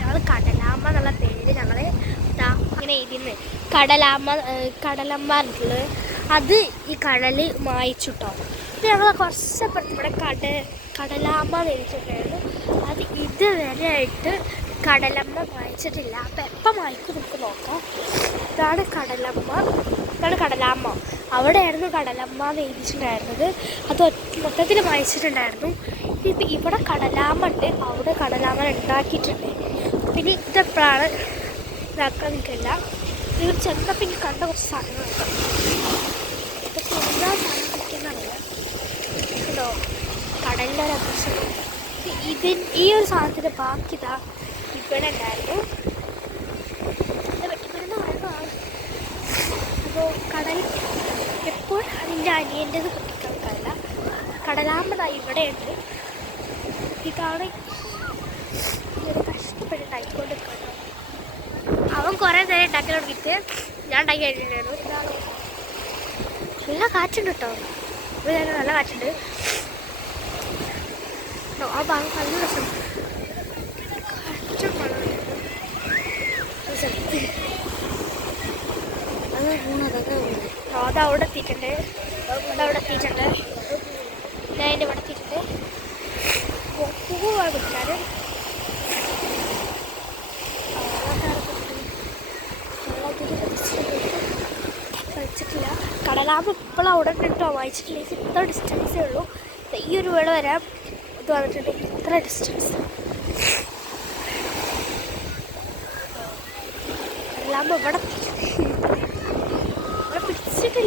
ഞങ്ങൾ കടലാമ്മ എന്നുള്ള പേര് ഞങ്ങൾ ഇങ്ങനെ കടലാമ്മ കടലമ്മ പറഞ്ഞിട്ടുള്ളത്. അത് ഈ കടൽ മായിച്ചുട്ടോ. ഇത് ഞങ്ങൾ കുറച്ചപ്പുറത്ത് ഇവിടെ കട കടലാമ്മ എഴുതിയിട്ടുണ്ടായിരുന്നു. അത് ഇതുവരെ ആയിട്ട് കടലമ്മ മായിച്ചിട്ടില്ല. അപ്പം എപ്പം മായ്ക്കും നമുക്ക് നോക്കാം. ഇതാണ് കടലമ്മ. ഇതാണ് കടലാമ്മ. അവിടെയായിരുന്നു കടലമ്മ എന്ന് എഴുതിച്ചിട്ടുണ്ടായിരുന്നത് അത് മൊത്തത്തിൽ വായിച്ചിട്ടുണ്ടായിരുന്നു ഇപ്പം ഇവിടെ കടലാമ്മ ഉണ്ട്. അവിടെ കടലാമ്മ ഉണ്ടാക്കിയിട്ടുണ്ട്. പിന്നെ ഇതെപ്പോഴാണ് ഇതാക്കാൻ നിൽക്കില്ല. ഇത് ചെന്നപ്പോൾ എനിക്ക് കണ്ട കുറച്ച് സാധനങ്ങളുണ്ട്. ഇതൊക്കെ എന്താ സാധനം നിൽക്കുന്നറിയില്ല കേട്ടോ കടലിന്റെ ഒരു അന്തരീക്ഷം ഇത് ഈ ഒരു സാധനത്തിന്റെ ബാക്കി ഇതാ ഇവിടെ ഉണ്ടായിരുന്നു. അപ്പോൾ കടൽ എപ്പോൾ അതിന്റെ അനിയന്റെത് പൊട്ടിക്കാറില്ല കടലാമ്പത ഇവിടെയുണ്ട് ഇതാണ് കഷ്ടപ്പെട്ട് അവൻ കുറേ നേരം ഉണ്ടാക്കി തുടങ്ങിയിട്ട് ഞാൻ ഉണ്ടാക്കി കഴിഞ്ഞിട്ടുണ്ടായിരുന്നു. ഇതാണ് നല്ല കാറ്റുണ്ട് കേട്ടോ. ഇവിടെ നല്ല കാറ്റുണ്ട്. ആ ഭാഗം നല്ല രസം അത് അവിടെ എത്തിയിട്ടുണ്ട്. അവിടെ എത്തിയിട്ടുണ്ട്. ഞാൻ ഇവിടെ എത്തിയിട്ടുണ്ട്. പൂവാണ് പിടിക്കാൻ കഴിച്ചിട്ടില്ല. കടലാമ്പ് ഇപ്പോഴും അവിടെ ഉണ്ടോ വായിച്ചിട്ടില്ല. ഇത്ര ഡിസ്റ്റൻസേ ഉള്ളൂ. ഈ ഒരു വേള വരാം ഇത് വന്നിട്ടുണ്ട്. ഇത്ര ഡിസ്റ്റൻസ് കടലാമ്പ് ഇവിടെ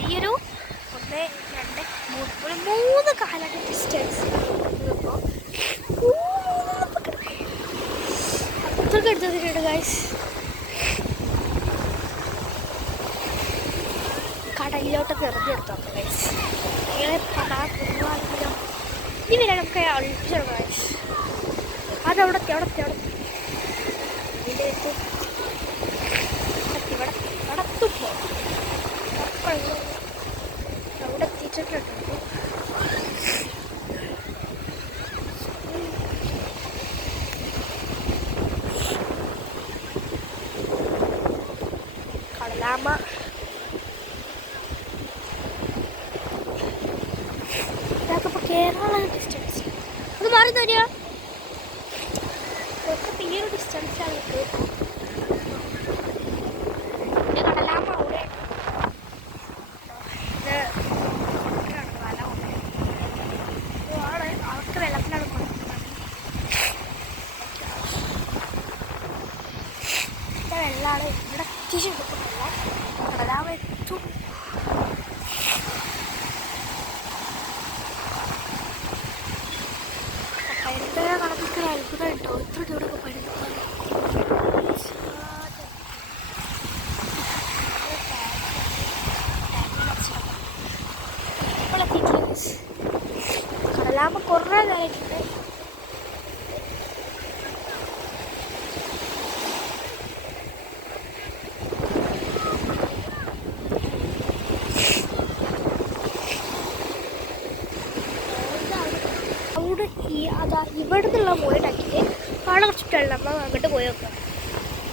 ഈ ഒരു ഒന്ന് രണ്ട് മൂന്ന് ഒരു മൂന്ന് കാലൊക്കെ ഡിസ്റ്റൻസ് ഇപ്പോൾ അത്രയ്ക്ക് എടുത്തിട്ടുണ്ട് ഗൈസ് കടലിലോട്ടൊക്കെ ഇറങ്ങി എടുത്തോ ഗൈസ് ഇങ്ങനെ പടാ കുറുവാണെങ്കിലോ ഇനി നമുക്ക് അഴിച്ചു ഗൈസ് അതവിടെ അവിടെ അവിടെ. ഇതിന്റെ അടുത്ത് ഇവിടെ നടത്തു അവിടെ എത്തിയിട്ടുണ്ട് കടലാമ ഇതൊക്കെ ഇപ്പോൾ കേരള ഡിസ്റ്റൻസ് അത് മാറി തരിക. ഇതൊക്കെ ഈ ഒരു ഡിസ്റ്റൻസാണ് ഇത് ഇത് കടലാമ അവിടെ ഇത് ഇതാണ് വല കൊണ്ട്. ഇതാണ് അവർക്ക് വെള്ളത്തിലാണ് കൊടുക്കുന്നത് ഇത് വെള്ളമാണ് ഇവിടെ എത്തിച്ചെടുക്കുന്നില്ല കടലാമ എത്തും പരുന്ത കളപ്പിക്കുന്ന അത്ഭുതം ഉണ്ടോ ഇത്ര ദൂരമൊക്കെ പരുന്ത കടലാമ കുറേ നേരമായിട്ടുണ്ട് അവിടെ ഈ അതാ ഇവിടെ നിന്നുള്ള പോയിട്ടാക്കിയിട്ട് അവിടെ കുറച്ച് വെള്ളം അങ്ങോട്ട് പോയി നോക്കാം.